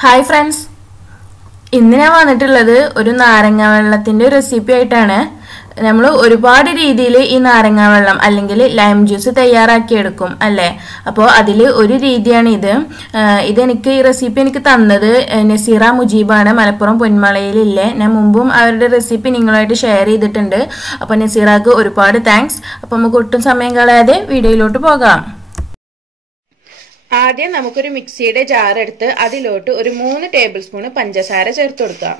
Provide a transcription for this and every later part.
Hi friends ഇന്ന് ഞാൻ വന്നിട്ടുള്ളത് ഒരു നാരങ്ങ വെള്ളത്തിന്റെ റെസിപ്പി ആയിട്ടാണ്. നമ്മൾ ഒരുപാട് രീതിയിൽ ഈ നാരങ്ങ വെള്ളം അല്ലെങ്കിൽ ലൈം ജ്യൂസ് തയ്യാറാക്കിയെടുക്കും അല്ലേ? അപ്പോൾ അതിൽ ഒരു രീതിയാണ് ഇത്. ഇതെനിക്ക് ഈ റെസിപ്പി എനിക്ക് തന്നത് നസീറ മുജീബാണ്. മലപ്പുറം പൊന്മളയിലില്ലേ ഞാൻ മുമ്പും അവരുടെ റെസിപ്പി നിങ്ങളായിട്ട് ഷെയർ ചെയ്തിട്ടുണ്ട്. അപ്പോൾ നസീറക്ക് ഒരുപാട് താങ്ക്സ് അപ്പോൾ നമുക്ക് ഒട്ടും സമയം കളയാതെ വീഡിയോയിലോട്ട് പോകാം. ആദ്യം നമുക്കൊരു മിക്സിയുടെ ജാർ എടുത്ത് അതിലോട്ട് ഒരു മൂന്ന് ടേബിൾ സ്പൂണ് പഞ്ചസാര ചേർത്ത് കൊടുക്കാം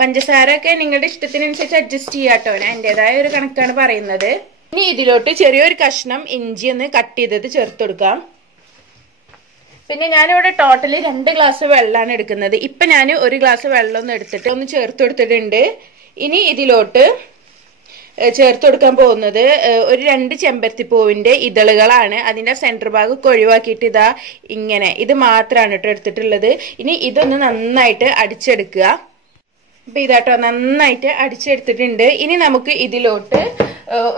പഞ്ചസാര ഒക്കെ നിങ്ങളുടെ ഇഷ്ടത്തിനനുസരിച്ച് അഡ്ജസ്റ്റ് ചെയ്യാട്ടോ ഞാൻ എന്റെതായ ഒരു കണക്കാണ് പറയുന്നത്. ഇനി ഇതിലോട്ട് ചെറിയൊരു കഷ്ണം ഇഞ്ചി ഒന്ന് കട്ട് ചെയ്തത് ചേർത്ത് കൊടുക്കാം. പിന്നെ ഞാനിവിടെ ടോട്ടലി രണ്ട് ഗ്ലാസ് വെള്ളമാണ് എടുക്കുന്നത്. ഇപ്പൊ ഞാൻ ഒരു ഗ്ലാസ് വെള്ളം ഒന്ന് എടുത്തിട്ട് ഒന്ന് ചേർത്ത് കൊടുത്തിട്ടുണ്ട്. ഇനി ഇതിലോട്ട് ചേർത്ത് കൊടുക്കാൻ പോകുന്നത് ഒരു രണ്ട് ചെമ്പരത്തിപ്പൂവിന്റെ ഇതളുകളാണ്. അതിന്റെ സെന്റർ ഭാഗം ഒഴിവാക്കിയിട്ട് ഇതാ ഇങ്ങനെ. ഇത് മാത്രമാണ് കേട്ടോ എടുത്തിട്ടുള്ളത്. ഇനി ഇതൊന്ന് നന്നായിട്ട് അടിച്ചെടുക്കുക. അപ്പൊ ഇതാട്ടോ നന്നായിട്ട് അടിച്ചെടുത്തിട്ടുണ്ട്. ഇനി നമുക്ക് ഇതിലോട്ട്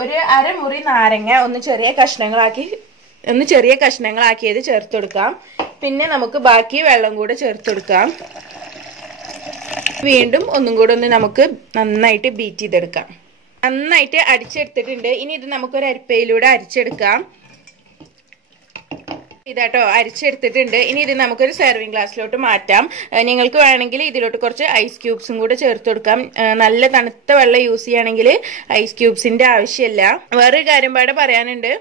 ഒരു അരമുറി നാരങ്ങ ഒന്ന് ചെറിയ കഷ്ണങ്ങളാക്കി ഒന്ന് ചെറിയ കഷ്ണങ്ങളാക്കിയത് ചേർത്ത് കൊടുക്കാം പിന്നെ നമുക്ക് ബാക്കി വെള്ളം കൂടെ ചേർത്ത് കൊടുക്കാം വീണ്ടും ഒന്നും കൂടെ ഒന്ന് നമുക്ക് നന്നായിട്ട് ബീറ്റ് ചെയ്തെടുക്കാം. നന്നായിട്ട് അടിച്ചെടുത്തിട്ടുണ്ട്. ഇനി ഇത് നമുക്കൊരു അരിപ്പയിലൂടെ അരിച്ചെടുക്കാം. ഇതാട്ടോ അരിച്ചെടുത്തിട്ടുണ്ട്. ഇനി ഇത് നമുക്കൊരു സെർവിങ് ഗ്ലാസ്സിലോട്ട് മാറ്റാം. നിങ്ങൾക്ക് വേണമെങ്കിൽ ഇതിലോട്ട് കുറച്ച് ഐസ് ക്യൂബ്സും കൂടെ ചേർത്ത് കൊടുക്കാം. നല്ല തണുത്ത വെള്ളം യൂസ് ചെയ്യുകയാണെങ്കിൽ ഐസ് ക്യൂബ്സിന്റെ ആവശ്യമില്ല. വേറൊരു കാര്യം പാടെ പറയാനുണ്ട്.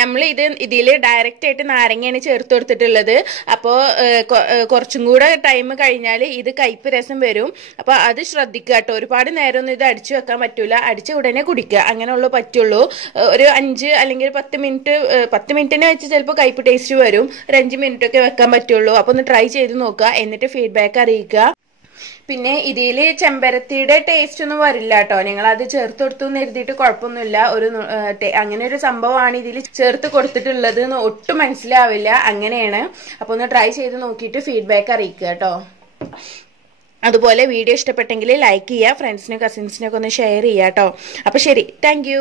നമ്മൾ ഇത് ഇതിൽ ഡയറക്റ്റ് ആയിട്ട് നാരങ്ങയാണ് ചേർത്ത് കൊടുത്തിട്ടുള്ളത്. അപ്പോൾ കുറച്ചും കൂടെ ടൈം കഴിഞ്ഞാൽ ഇത് കയ്പ് രസം വരും. അപ്പോൾ അത് ശ്രദ്ധിക്കുക കേട്ടോ. ഒരുപാട് നേരം ഒന്നും ഇത് അടിച്ചു വെക്കാൻ പറ്റൂല. അടിച്ച ഉടനെ കുടിക്കുക. അങ്ങനെയുള്ളൂ പറ്റുള്ളൂ. ഒരു അഞ്ച് അല്ലെങ്കിൽ പത്ത് മിനിറ്റ് പത്ത് മിനിറ്റിനെ വെച്ച് ചിലപ്പോൾ കയ്പ് ടേസ്റ്റ് വരും. ഒരു അഞ്ച് മിനിറ്റ് ഒക്കെ വെക്കാൻ പറ്റുള്ളൂ. അപ്പൊ ഒന്ന് ട്രൈ ചെയ്ത് നോക്കുക. എന്നിട്ട് ഫീഡ്ബാക്ക് അറിയിക്കുക. പിന്നെ ഇതിൽ ചെമ്പരത്തിയുടെ ടേസ്റ്റ് ഒന്നും വരില്ല കേട്ടോ നിങ്ങൾ അത് ചേർത്ത് കൊടുത്തു എഴുതിയിട്ട് കുഴപ്പമൊന്നുമില്ല. ഒരു അങ്ങനെ ഒരു സംഭവമാണ് ഇതിൽ ചേർത്ത് കൊടുത്തിട്ടുള്ളത് എന്ന് ഒട്ടും മനസ്സിലാവില്ല. അങ്ങനെയാണ്. അപ്പൊ ഒന്ന് ട്രൈ ചെയ്ത് നോക്കിയിട്ട് ഫീഡ്ബാക്ക് അറിയിക്കുക കേട്ടോ അതുപോലെ വീഡിയോ ഇഷ്ടപ്പെട്ടെങ്കിൽ ലൈക്ക് ചെയ്യുക ഫ്രണ്ട്സിനും കസിൻസിനൊക്കെ ഒന്ന് ഷെയർ ചെയ്യാം കേട്ടോ അപ്പൊ ശരി. താങ്ക്